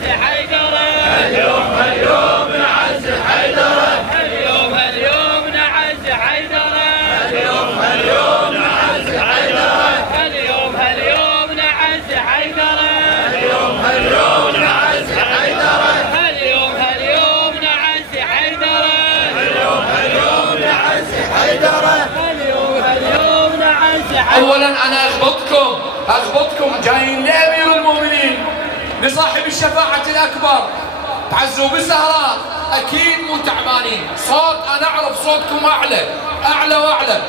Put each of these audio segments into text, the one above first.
نعز حيدرة، اليوم نعز حيدرة، اليوم نعز حيدرة، اليوم نعز حيدرة، اليوم نعز حيدرة، اليوم نعز حيدرة، اليوم نعز حيدرة، اليوم نعز حيدرة، اليوم نعز حيدرة. اولا انا اخبطكم جايين لامير المؤمنين لصاحب الشفاعة الاكبر، تعزوا بالزهراء، اكيد مو تعبانين، صوت انا اعرف صوتكم اعلى واعلى،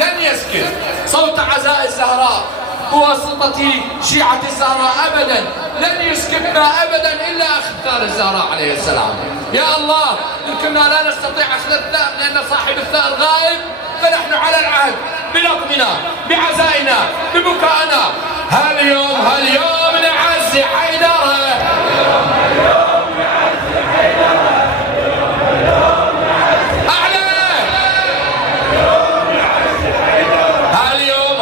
لن يسكت صوت عزاء الزهراء بواسطة شيعة الزهراء ابدا، لن يسكتنا ابدا الا اختار الزهراء عليه السلام. يا الله ان كنا لا نستطيع اخذ الثأر لان صاحب الثأر غائب، فنحن على العهد بلطمنا بعزائنا ببكائنا. هاليوم نعز حيدرة، اليوم نعز حيدرة، أعلى هاليوم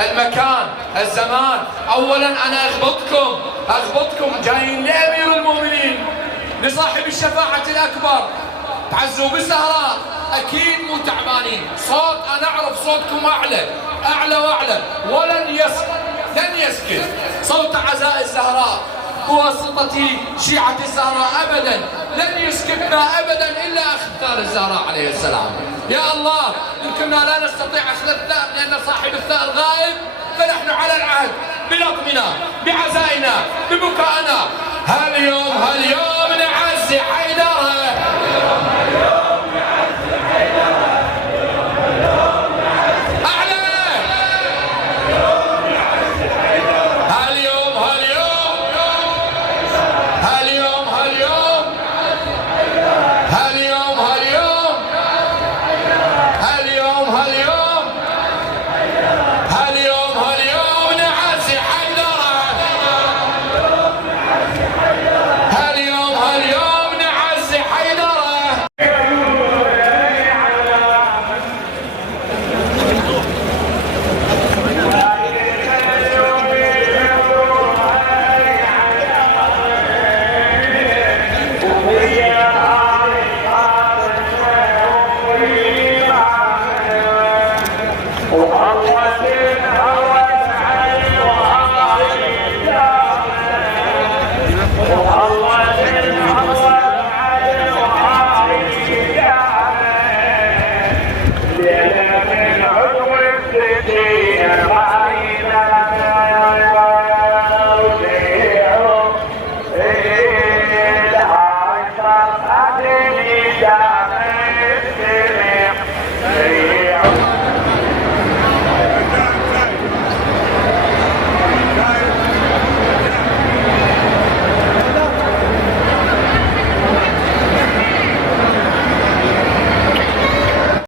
المكان الزمان. اولا انا اخبطكم جايين لامير المؤمنين لصاحب الشفاعة الاكبر، تعزوا بالزهراء، اكيد مو تعبانين، صوت انا اعرف صوتكم اعلى واعلى، لن يسكت صوت عزاء الزهراء بواسطة شيعة الزهراء ابدا، لن يسكتنا ابدا الا اختار الزهراء عليه السلام. يا الله ان كنا لا نستطيع اخذ الثأر لان صاحب الثأر غائب، فنحن على العهد بلطمنا بعزائنا ببكائنا. هاليوم